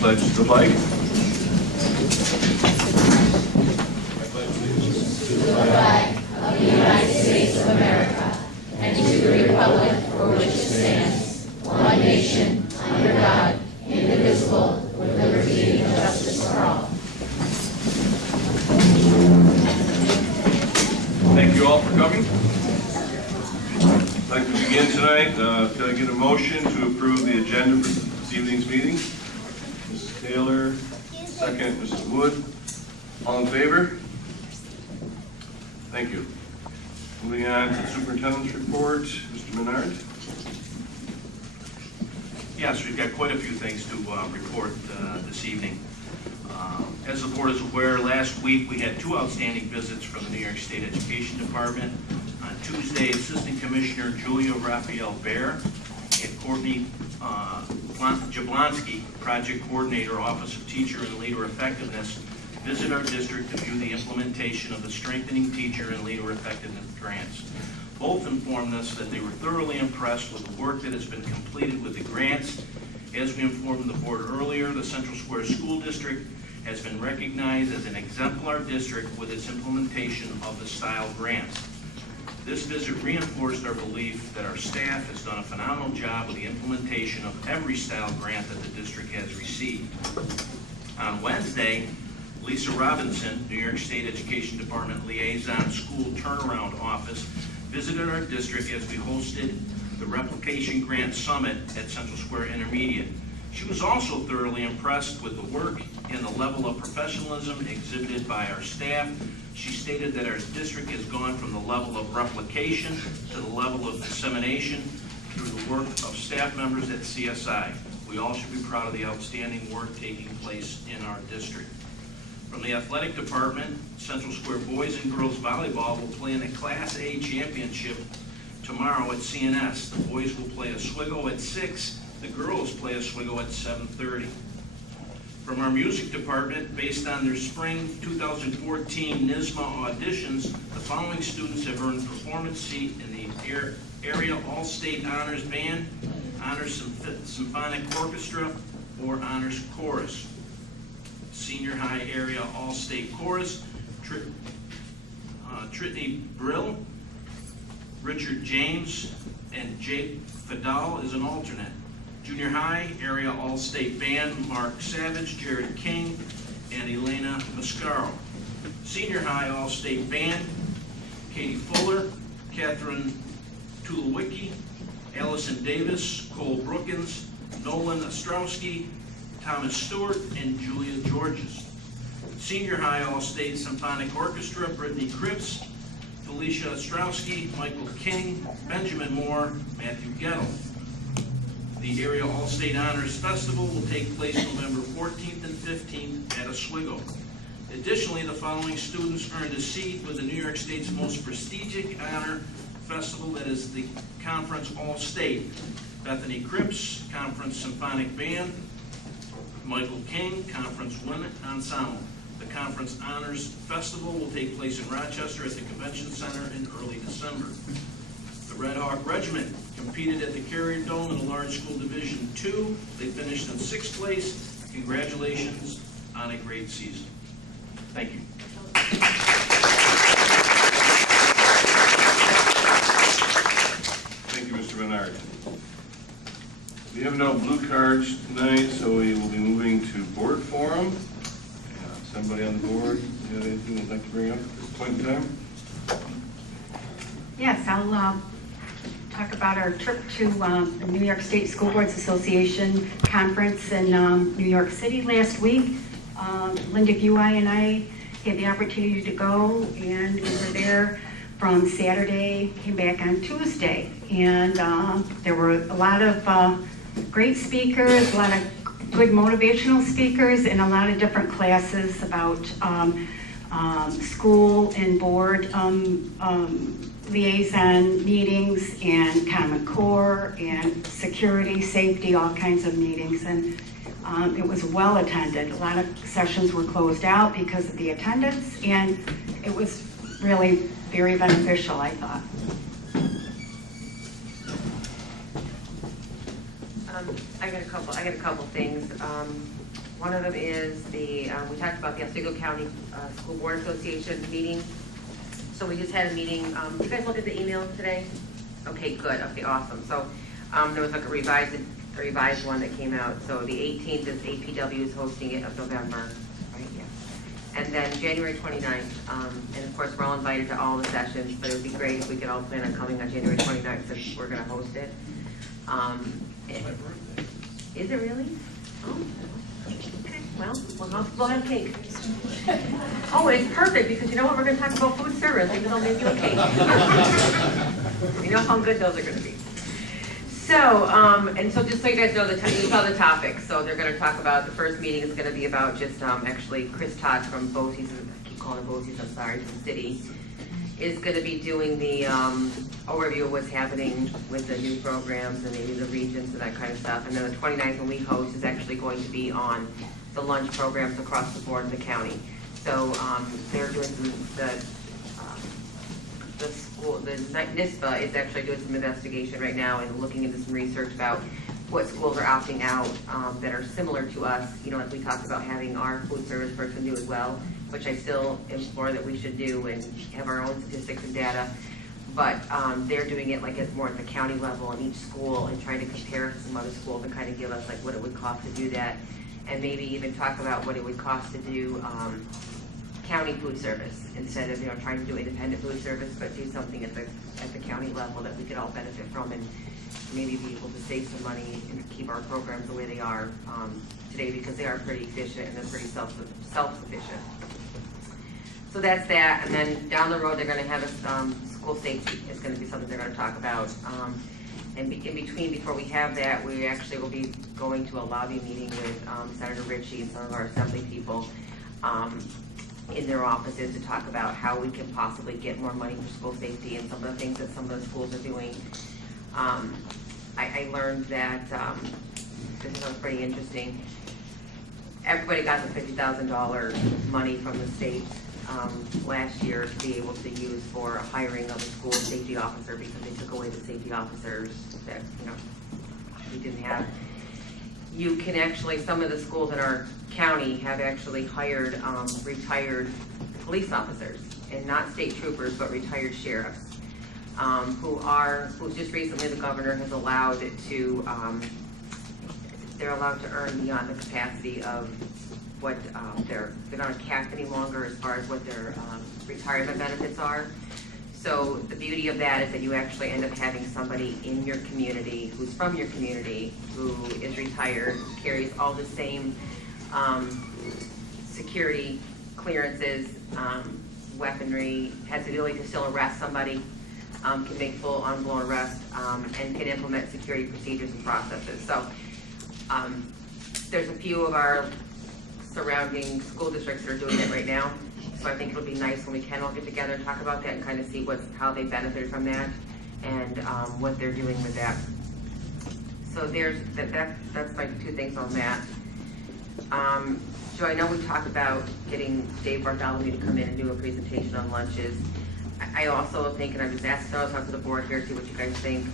Pledge to the flag. Thank you all for coming. I'd like to begin tonight. Can I get a motion to approve the agenda for this evening's meeting? Mrs. Taylor, second. Mrs. Wood. All in favor? Thank you. Moving on to the superintendent's report, Mr. Menard. Yes, we've got quite a few things to report this evening. As the board is aware, last week we had two outstanding visits from the New York State Education Department. On Tuesday, Assistant Commissioner Julia Raphael Baer and Courtney Jablonski, Project Coordinator, Office of Teacher and Leader Effectiveness, visit our district to view the implementation of the Strengthening Teacher and Leader Effectiveness grants. Both informed us that they were thoroughly impressed with the work that has been completed with the grants. As we informed the board earlier, the Central Square School District has been recognized as an exemplar district with its implementation of the STYLE grants. This visit reinforced our belief that our staff has done a phenomenal job with the implementation of every STYLE grant that the district has received. On Wednesday, Lisa Robinson, New York State Education Department Liaison School Turnaround Office, visited our district as we hosted the Replication Grant Summit at Central Square Intermediate. She was also thoroughly impressed with the work and the level of professionalism exhibited by our staff. She stated that our district has gone from the level of replication to the level of dissemination through the work of staff members at CSI. We all should be proud of the outstanding work taking place in our district. From the athletic department, Central Square Boys and Girls Volleyball will play in the Class A championship tomorrow at CNS. The boys will play Oswego at 6. The girls play Oswego at 7:30. From our music department, based on their spring 2014 NYSSMA auditions, the following students have earned performance seat in the Area All-State Honors Band, Honors Symphonic Orchestra, or Honors Chorus. Senior High Area All-State Chorus, Tritney Brill, Richard James, and Jake Fidal is an alternate. Junior High Area All-State Band, Mark Savage, Jared King, and Elena Mascaro. Senior High All-State Band, Katie Fuller, Catherine Tulawicki, Allison Davis, Cole Brookins, Nolan Ostrowski, Thomas Stewart, and Julia Georges. Senior High All-State Symphonic Orchestra, Brittany Cripps, Felicia Ostrowski, Michael King, Benjamin Moore, Matthew Gettle. The Area All-State Honors Festival will take place November 14th and 15th at Oswego. Additionally, the following students earned a seat with the New York State's most prestigious honor festival, that is the Conference All-State. Bethany Cripps, Conference Symphonic Band, Michael King, Conference Women Ensemble. The Conference Honors Festival will take place in Rochester at the Convention Center in early December. The Red Hawk Regiment competed at the Carrier Dome in the Large School Division II. They finished in 6th place. Congratulations on a great season. Thank you. Thank you, Mr. Menard. We have no blue cards tonight, so we will be moving to board forum. Somebody on the board, you have anything you'd like to bring up at this point in time? Yes, I'll talk about our trip to the New York State School Boards Association conference in New York City last week. Linda Guai and I had the opportunity to go, and we were there from Saturday, came back on Tuesday. And there were a lot of great speakers, a lot of good motivational speakers, and a lot of different classes about school and board liaison meetings and Common Core and security, safety, all kinds of meetings. And it was well attended. A lot of sessions were closed out because of the attendance, and it was really very beneficial, I thought. I got a couple things. One of them is the, we talked about the Oswego County School Board Association meeting. So we just had a meeting, did you guys look at the email today? Okay, good, okay, awesome. So, there was like a revised one that came out. So the 18th is APW is hosting it of November, right, yeah. And then January 29th, and of course, we're all invited to all the sessions, but it would be great if we could all plan on coming on January 29th since we're gonna host it. Is it really? Oh, okay, well, we'll have cake. Oh, it's perfect, because you know what, we're gonna talk about food service, even though maybe a cake. You know how good those are gonna be. So, and so just so you guys know, you saw the topics, so they're gonna talk about, the first meeting is gonna be about just, actually, Chris Todd from BOCES, I keep calling it BOCES, I'm sorry, from the city, is gonna be doing the, overview of what's happening with the new programs and maybe the regions and that kind of stuff. And then the 29th, when we host, is actually going to be on the lunch programs across the board in the county. So, they're doing the school, the NISBA is actually doing some investigation right now and looking into some research about what schools are opting out that are similar to us. You know, like we talked about having our food service person do as well, which I still implore that we should do and have our own statistics and data. But they're doing it like more at the county level in each school and trying to compare to some other schools and kind of give us like what it would cost to do that, and maybe even talk about what it would cost to do county food service instead of, you know, trying to do independent food service, but do something at the county level that we could all benefit from and maybe be able to save some money and keep our programs the way they are today, because they are pretty efficient and they're pretty self-sufficient. So that's that, and then down the road they're going to have us school safety is going to be something they're going to talk about. And in between, before we have that, we actually will be going to a lobby meeting with Senator Ritchie and some of our assembly people in their offices to talk about how we can possibly get more money for school safety and some of the things that some of the schools are doing. I learned that, this was pretty interesting, everybody got the $50,000 money from the state last year to be able to use for hiring of a school safety officer, because they took away the safety officers that, you know, we didn't have. You can actually, some of the schools in our county have actually hired retired police officers, and not state troopers, but retired sheriffs, who just recently the governor has allowed it to, they're allowed to earn beyond the capacity of what they're not capped any longer as far as what their retirement benefits are. So the beauty of that is that you actually end up having somebody in your community who's from your community, who is retired, carries all the same security clearances, weaponry, has the ability to still arrest somebody, can make full on-blown arrest, and can implement security procedures and processes. So there's a few of our surrounding school districts that are doing it right now. So I think it'll be nice when we can all get together and talk about that and kind of see how they benefited from that and what they're doing with that. So that's my two things on that. Joe, I know we talked about getting Dave Bartholomew to come in and do a presentation on lunches. I also think, and I'm just asking, I'll talk to the board here, see what you guys think.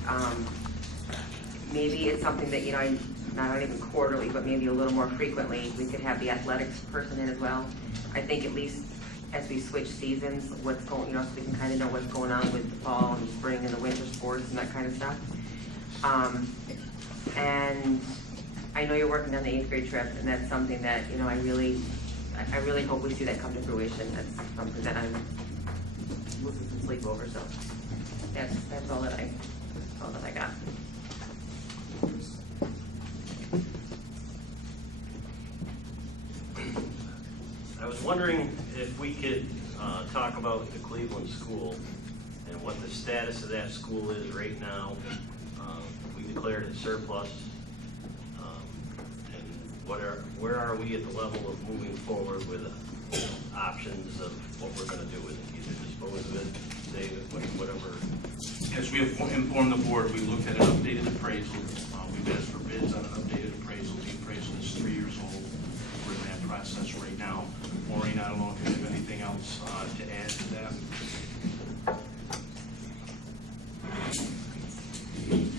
Maybe it's something that, you know, not even quarterly, but maybe a little more frequently, we could have the athletics person in as well. I think at least as we switch seasons, what's going, you know, so we can kind of know what's going on with the fall and the spring and the winter sports and that kind of stuff. And I know you're working on the 8th grade trip, and that's something that, you know, I really hope we see that come to fruition. That's something that I'm losing some sleep over. So that's all that I got. I was wondering if we could talk about the Cleveland School and what the status of that school is right now. We declared it surplus. And where are we at the level of moving forward with options of what we're going to do with it? Either dispose of it, save it, whatever. As we have informed the board, we looked at an updated appraisal. We've asked for bids on an updated appraisal. The appraisal is 3 years old. We're in that process right now. Maureen, I don't know if you have anything else to add to that.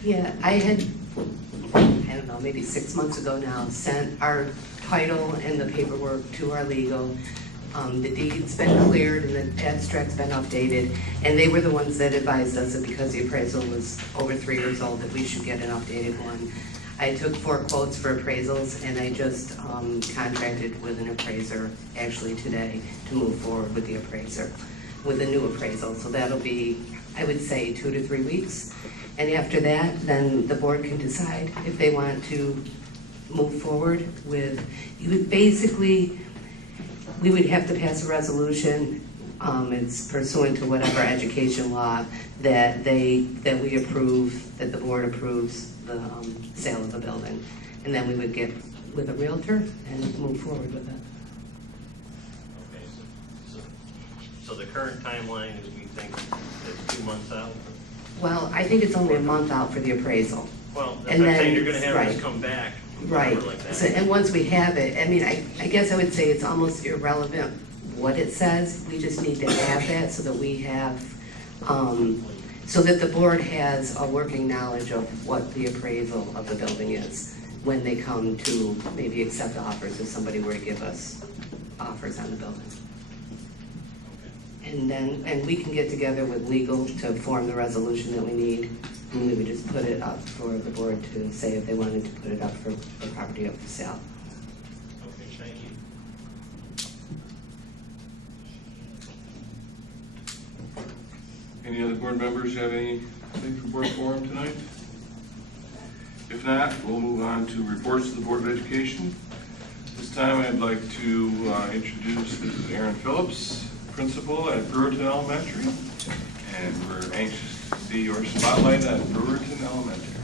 Yeah, I don't know, maybe 6 months ago now, sent our title and the paperwork to our legal. The deed's been cleared and the abstract's been updated, and they were the ones that advised us that because the appraisal was over 3 years old, that we should get an updated one. I took 4 quotes for appraisals, and I just contracted with an appraiser actually today to move forward with the appraiser, with a new appraisal. So that'll be, I would say, 2 to 3 weeks. And after that, then the board can decide if they want to move forward with, you would basically, we would have to pass a resolution, it's pursuant to whatever education law, that we approve, that the board approves the sale of the building. And then we would get with a realtor and move forward with it. Okay, so the current timeline is, we think, is 2 months out? Well, I think it's only a month out for the appraisal. Well, that's And what I'm saying, then- you're gonna have right. this come back. Right, like that. so, and once we have it, I mean, I guess I would say it's almost irrelevant what it says, we just need to have that so that we have, so that the board has a working knowledge of what the appraisal of the building is when they come to maybe accept offers if somebody were to give us offers on the building. And then, and we can get together with legal to form the resolution that we need, and we would just put it up for the board to say if they wanted to put it up for the property up for sale. Okay, thank you. Any other board members have anything for board forum tonight? If not, we'll move on to reports to the Board of Education. This time I'd like to introduce Aaron Phillips, principal at Brewerton Elementary, and we're anxious to see your spotlight at Brewerton Elementary.